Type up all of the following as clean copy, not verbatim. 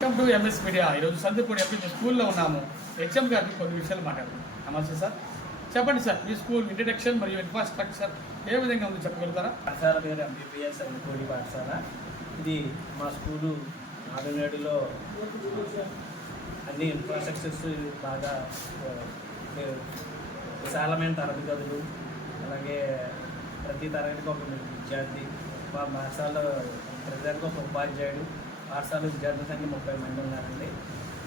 Welcome to MS media. ఈరోజు సందీపూడి MP స్కూల్లో ఉన్నాము. హెచ్ఎం గారికి కొన్ని విషయాలు మాట్లాడుతున్నాం. నమస్తే సార్, చెప్పండి సార్, మీ స్కూల్ ఇంట్రడక్షన్ మరియు ఇన్ఫ్రాస్ట్రక్చర్ ఏ విధంగా ఉందో చెప్పగలుగుతారా? పాఠశాల పేరు ఎంపీపీఎస్ సందీపూడి పాఠశాల. ఇది మా స్కూలు ఆదినేడులో అన్ని ఇన్ఫ్రాస్ట్రక్చర్స్ బాగా విశాలమైన తరగతి గదులు, అలాగే ప్రతి తరగతికి ఒక విద్యార్థి, మా పాఠశాల ప్రతిదానికి ఒక ఉపాధ్యాయుడు, పాఠశాల విద్యార్థుల సంఖ్య 30 మంది ఉన్నారండి.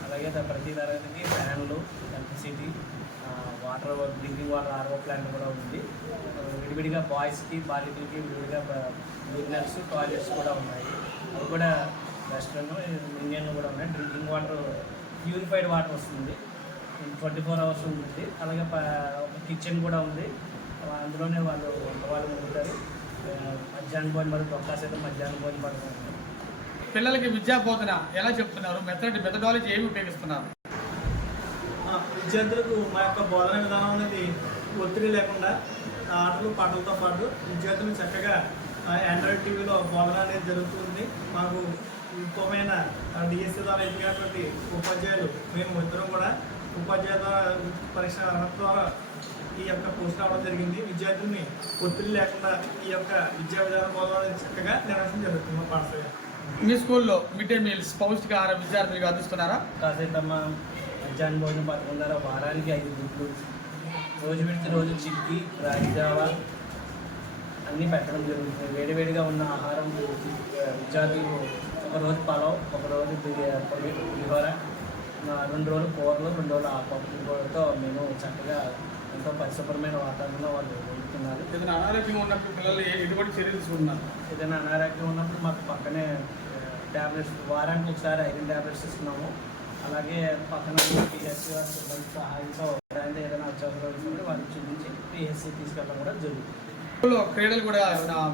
అలాగే ప్రతి తరగతికి ఫ్యాన్లు, electricity, water drinking water RO plant కూడా ఉంది. విడివిడిగా బాయ్స్కి బాలికలకి విడివిడిగా బిజినెస్ టాయిలెట్స్ కూడా ఉన్నాయి. అవి కూడా వెస్ట్రన్ ఇండియన్ కూడా ఉన్నాయి. డ్రింకింగ్ వాటర్ ప్యూరిఫైడ్ వాటర్ వస్తుంది, 24 hours ఉంటుంది. అలాగే ఒక కిచెన్ కూడా ఉంది, అందులోనే వాళ్ళు ఉంటారు. మధ్యాహ్నం భోజనం పడుతుంది, ఒక్కసారి మధ్యాహ్నం భోజనం పడుతుంది. పిల్లలకి విద్యా బోధన ఎలా చెప్తున్నారు? మెథడాలజీ ఏమి ఉపయోగిస్తున్నారు? విద్యార్థులకు మా యొక్క బోధన విధానం అనేది ఒత్తిడి లేకుండా ఆటలు పాటలతో పాటు విద్యార్థులు చక్కగా ఆండ్రాయిడ్ టీవీలో బోధన అనేది జరుగుతుంది. మాకు ఇంకోమైన డిఎస్సీ ద్వారా ఎదిగినటువంటి ఉపాధ్యాయులు మేము ఇద్దరం కూడా ఉపాధ్యాయుల ద్వారా పరీక్ష అర్హత ద్వారా ఈ యొక్క పోస్ట్ రావడం జరిగింది. విద్యార్థుల్ని ఒత్తిడి లేకుండా ఈ యొక్క విద్యా విధాన బోధన అనేది చక్కగా నిర్వహించడం జరుగుతుంది మా పాఠశాల. మీ స్కూల్లో మిడ్ డే మీల్స్ పౌష్టికాహార విద్యార్థులకు అందిస్తున్నారా? కాసేపమ్మ మధ్యాహ్నం భోజనం పథకం ద్వారా వారానికి 5 గుడ్లు, రోజు విడిచి రోజు చిక్కి, రాగి జావా అన్నీ పెట్టడం జరుగుతుంది. వేడివేడిగా ఉన్న ఆహారం విద్యార్థులకు ఒకరోజు పలావ్, ఒకరోజు పులిహోర, 2 రోజులు కూరలు, 2 రోజులు ఆకుకూరతో మేము చక్కగా ఎంతో పరిశుభ్రమైన వాతావరణంలో వాళ్ళు వండుతున్నారు. ఏదైనా అనారోగ్యంగా ఉన్నప్పుడు పిల్లలు ఎటువంటి చర్యలు తీసుకుంటున్నారు? ఏదైనా అనారోగ్యం ఉన్నప్పుడు మాకు పక్కనే ట్యాబ్లెట్స్, వారానికి ఒకసారి 5 ట్యాబ్లెట్స్ ఇస్తున్నాము. అలాగే పక్కన పిహెచ్సి వారి సిబ్బంది సహాయంతో ఏదైనా అత్యవసరం వారికి చూపించి పిహెచ్సి తీసుకెళ్ళడం కూడా జరుగుతుంది. స్కూల్లో క్రీడలు కూడా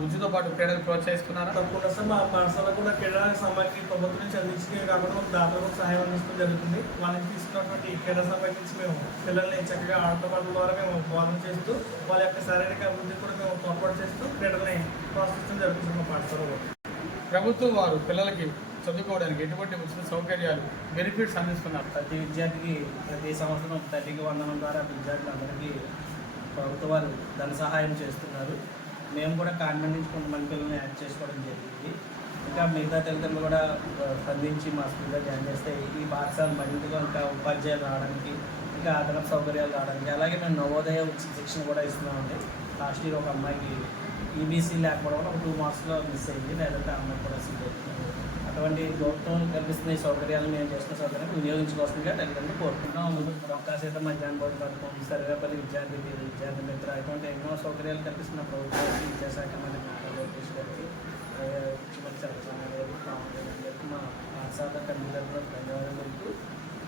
విద్యతో పాటు క్రీడలు ప్రోత్సహిస్తున్నారా? తప్పకుండా సార్, మా పాఠశాల కూడా క్రీడా సామగ్రి ప్రభుత్వం నుంచి అందించింది కాబట్టి దాతలకు సహాయం అందించడం జరుగుతుంది. వాళ్ళకి తీసుకున్నటువంటి క్రీడా సామగ్రి నుంచి మేము పిల్లల్ని చక్కగా ఆటపాటల ద్వారా మేము బోధన చేస్తూ వాళ్ళ యొక్క శారీరక అభివృద్ధి కూడా మేము తోడ్పాటు చేస్తూ క్రీడల్ని ప్రోత్సహించడం జరుగుతుంది మా పాఠశాలలో. ప్రభుత్వం వారు పిల్లలకి చదువుకోవడానికి ఎటువంటి ఉచిత సౌకర్యాలు, బెనిఫిట్స్ అందిస్తున్నారు? ప్రతి విద్యార్థికి ప్రతి సంవత్సరం 30కి 100 ద్వారా విద్యార్థులందరికీ ప్రభుత్వ వారు ధన సహాయం చేస్తున్నారు. మేము కూడా కాన్వెంట్ నుంచి కొంతమంది పిల్లల్ని యాడ్ చేసుకోవడం జరిగింది. ఇంకా మిగతా తల్లిదండ్రులు కూడా స్పందించి మా స్కూల్లో జాయిన్ చేస్తే ఈ పాఠశాల మరింతగా ఇంకా ఉపాధ్యాయులు రావడానికి, ఇంకా అదనపు సౌకర్యాలు రావడానికి, అలాగే మేము నవోదయ ఉచిత శిక్షణ కూడా ఇస్తున్నామండి. లాస్ట్ ఇయర్ ఒక అమ్మాయికి ఈబీసీ లేకపోవడం వల్ల ఒక 2 మార్క్స్లో మిస్ అయింది, లేదంటే ఆ అమ్మాయి కూడా సీట్ అవుతుంది. అటువంటి ప్రభుత్వం కల్పిస్తున్న ఈ సౌకర్యాలను మేము చేస్తున్న సౌకర్యాన్ని వినియోగించుకోవాల్సిందిగా తల్లిదండ్రులు కోరుకుంటున్నాం. ఒక్కసేత మధ్యాహ్నం భోజన పథకం, సర్వేపల్లి విద్యార్థి మిత్ర, ఇటువంటి ఎన్నో సౌకర్యాలు కల్పిస్తున్న ప్రభుత్వం విద్యాశాఖ మంత్రి నారా లోకేష్ గారికి, ముఖ్యమంత్రి చంద్రబాబు గారికి, మా పాఠశాల కన్వీనర్లు ధన్యవాదాలు తెలుపుతూ,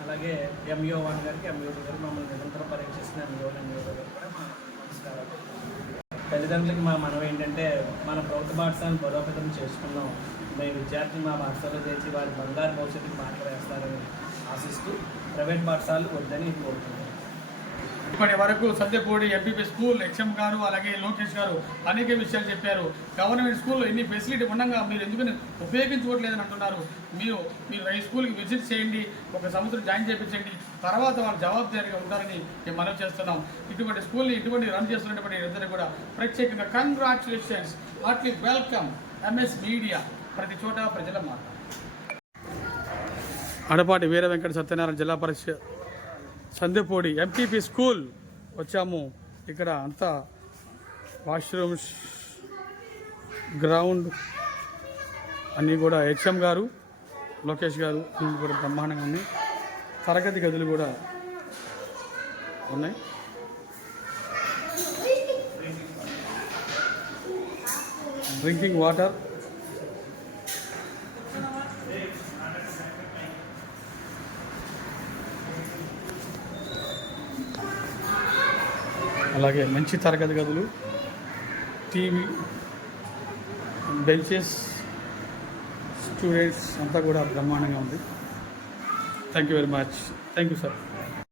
అలాగే MO1 గారికి, MO2 గారికి, మమ్మల్ని నిరంతరం పరీక్షిస్తున్న MO1, MO2 గారికి కూడా మా నమస్కారాలు. తల్లిదండ్రులకి మా మనం ఏంటంటే మన ప్రభుత్వ పాఠశాలను బలోపేతం చేసుకున్నాం. మేము విద్యార్థులు మా పాఠశాలలో చేర్చి వారి బంగారు భవిష్యత్తుకి మార్పు వేస్తారని ఆశిస్తూ ప్రైవేట్ పాఠశాలలు వద్దని కోరుతున్నాం. ఇప్పటి వరకు సందీపూడి ఎంపీపీ స్కూల్ హెచ్ఎం గారు అలాగే లోకేష్ గారు అనేక విషయాలు చెప్పారు. గవర్నమెంట్ స్కూల్లో ఎన్ని ఫెసిలిటీ ఉండగా మీరు ఎందుకు ఉపయోగించుకోవట్లేదని అంటున్నారు. మీరు ఈ స్కూల్కి విజిట్ చేయండి, 1 సంవత్సరం జాయిన్ చేయించండి, తర్వాత వాళ్ళు జవాబుదారీగా ఉంటారని మేము మనవి చేస్తున్నాం. ఇటువంటి స్కూల్ని ఇటువంటి రన్ చేస్తున్నటువంటి ఇద్దరు కూడా ప్రత్యేకంగా congratulations, heartly welcome MS media. ప్రతి చోట ప్రజల మాట. అడపాటి వీర వెంకట సత్యనారాయణ జిల్లా పరిషత్ సందీపూడి ఎంపీపీ స్కూల్ వచ్చాము. ఇక్కడ అంతా వాష్రూమ్స్, గ్రౌండ్ అన్నీ కూడా హెచ్ఎం గారు, లోకేష్ గారు కూడా బ్రహ్మాండంగా ఉన్నాయి. తరగతి గదులు కూడా ఉన్నాయి. డ్రింకింగ్ వాటర్, అలాగే మంచి తరగతి గదులు, టీవీ, బెంచెస్, స్టూడెంట్స్ అంతా కూడా బ్రహ్మాండంగా ఉంది. Thank you very much. Thank you sir.